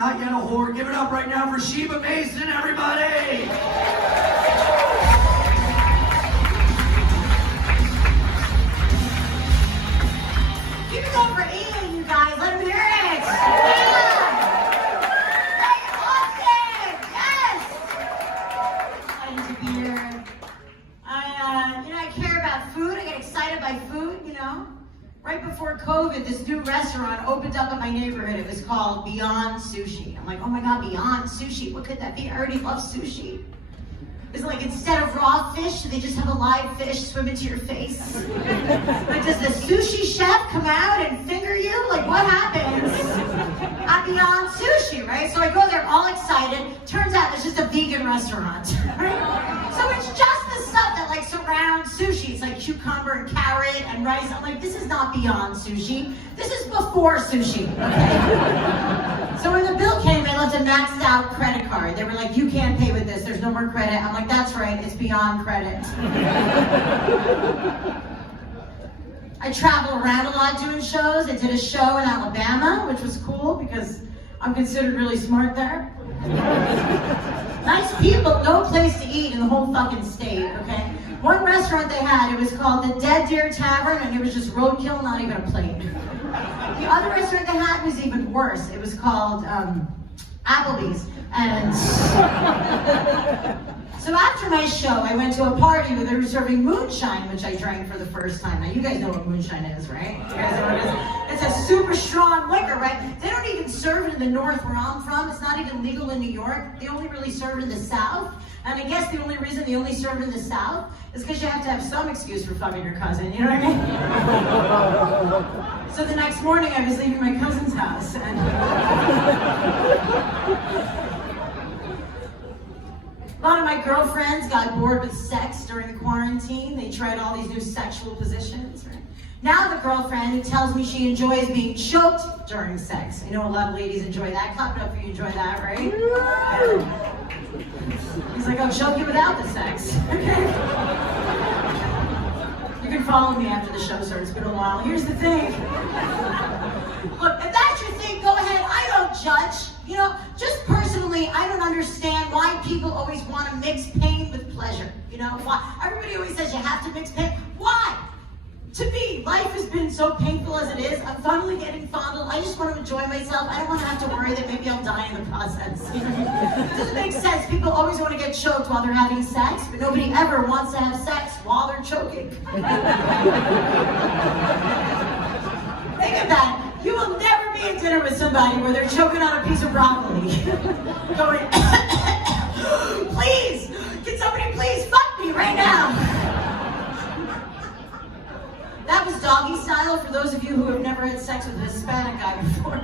Not yet a whore. Give it up right now for Sheba Mason, everybody! Give it up for Ian, you guys. Let him hear it. Excited to be here. I care about food. I get excited by food, Right before COVID, this new restaurant opened up in my neighborhood. It was called Beyond Sushi. I'm like, oh my God, Beyond Sushi. What could that be? I already love sushi. It's like instead of raw fish, they just have a live fish swim into your face. Like, does the sushi chef come out and finger you? Like, what happens at Beyond Sushi, right? So I go there all excited. Turns out it's just a vegan restaurant, right? So it's just the stuff that like surrounds sushi. It's like cucumber and carrot and rice. I'm like, this is not Beyond Sushi. This is before sushi, okay? So when the bill came, I left a maxed out credit card. They were like, you can't pay with this. There's no more credit. I'm like, that's right. It's beyond credit. I travel around a lot doing shows. I did a show in Alabama, which was cool because I'm considered really smart there. Nice people, no place to eat in the whole fucking state, okay? One restaurant they had, it was called the Dead Deer Tavern, and it was just roadkill, not even a plate. The other restaurant they had was even worse. It was called Applebee's. And so after my show, I went to a party where they were serving moonshine, which I drank for the first time. Now, you guys know what moonshine is, right? You guys know what it is? It's a super strong liquor, right? They don't even serve it in the north where I'm from. It's not even legal in New York. They only really serve it in the south. And I guess the only reason they only serve it in the south is because you have to have some excuse for fucking your cousin, you know what I mean? So the next morning, I was leaving my cousin's house, and a lot of my girlfriends got bored with sex during the quarantine. They tried all these new sexual positions. Right? Now the girlfriend who tells me she enjoys being choked during sex. I know a lot of ladies enjoy that. Clap it up if you enjoy that, right? Yeah. He's like, I'll choke you without the sex. You can follow me after the show starts. It's been a while. Here's the thing. Look, if that's your thing, go ahead. I don't judge. Just personally, I don't understand why people always want to mix pain with pleasure. Why? Everybody always says you have to mix pain. Why? To me, life has been so painful as it is. I'm finally getting fondled. I just want to enjoy myself. I don't want to have to worry that maybe I'll die in the process. It doesn't make sense. People always want to get choked while they're having sex, but nobody ever wants to have sex while they're choking. Think of that. You will never be at dinner with somebody where they're choking on a piece of broccoli. Going, please, can somebody please fuck me right now? That was doggy style for those of you who have never had sex with a Hispanic guy before.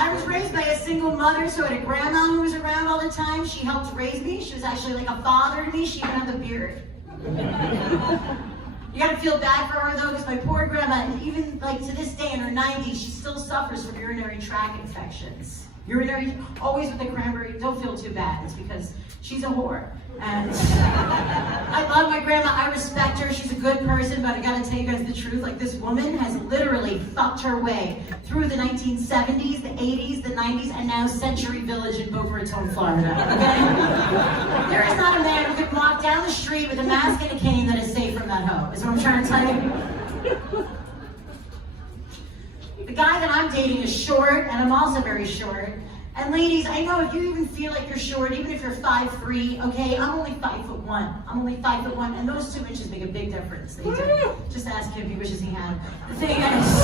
I was raised by a single mother, so I had a grandma who was around all the time. She helped raise me. She was actually like a father to me. She even had the beard. You gotta feel bad for her though, because my poor grandma, even like to this day in her 90s, she still suffers from urinary tract infections. Always with the cranberry, don't feel too bad. It's because she's a whore. And I love my grandma, I respect her, she's a good person, but I gotta tell you guys the truth, like this woman has literally fucked her way through the 1970s, the 80s, the 90s, and now Century Village in Boca Raton, Florida, okay? There is not a man who can walk down the street with a mask and a cane that is safe from that hoe, is what I'm trying to tell you. The guy that I'm dating is short, and I'm also very short. And ladies, I know if you even feel like you're short, even if you're 5'3", okay, I'm only 5'1". I'm only 5'1", and those 2 inches make a big difference. They do. Just ask him, he wishes he had. The thing is,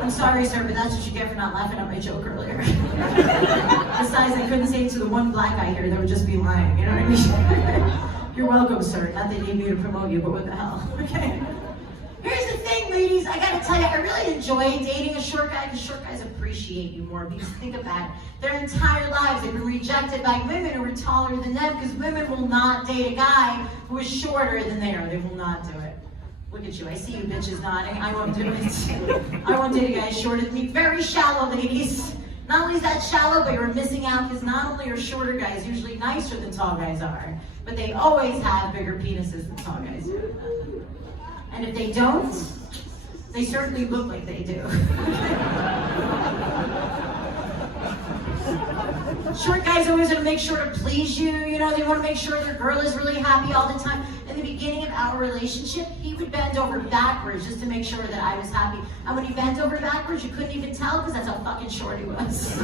I'm sorry, sir, but that's what you get for not laughing at my joke earlier. Besides, I couldn't say it to the one black guy here, that would just be lying, you know what I mean? You're welcome, sir. Not that you need me to promote you, but what the hell, okay? Here's the thing, ladies, I gotta tell you, I really enjoy dating a short guy because short guys appreciate you more. Because think about it, their entire lives they've been rejected by women who are taller than them because women will not date a guy who is shorter than they are. They will not do it. Look at you, I see you bitches nodding. I won't do it. I won't date a guy shorter than me. Very shallow, ladies. Not only is that shallow, but you're missing out because not only are shorter guys usually nicer than tall guys are, but they always have bigger penises than tall guys do. And if they don't, they certainly look like they do. Short guys always want to make sure to please you, you know, they want to make sure their girl is really happy all the time. In the beginning of our relationship, he would bend over backwards just to make sure that I was happy. And when he bent over backwards, you couldn't even tell because that's how fucking short he was.